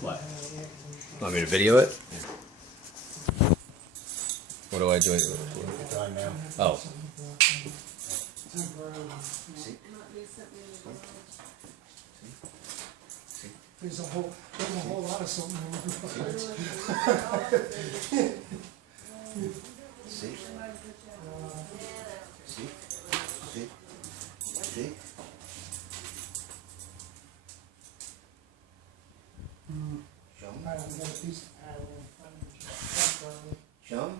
What? Want me to video it? What do I do? Time now. Oh. There's a whole lot of something. See? See? See? See? Show 'em. I don't get a piece of pattern. Show 'em.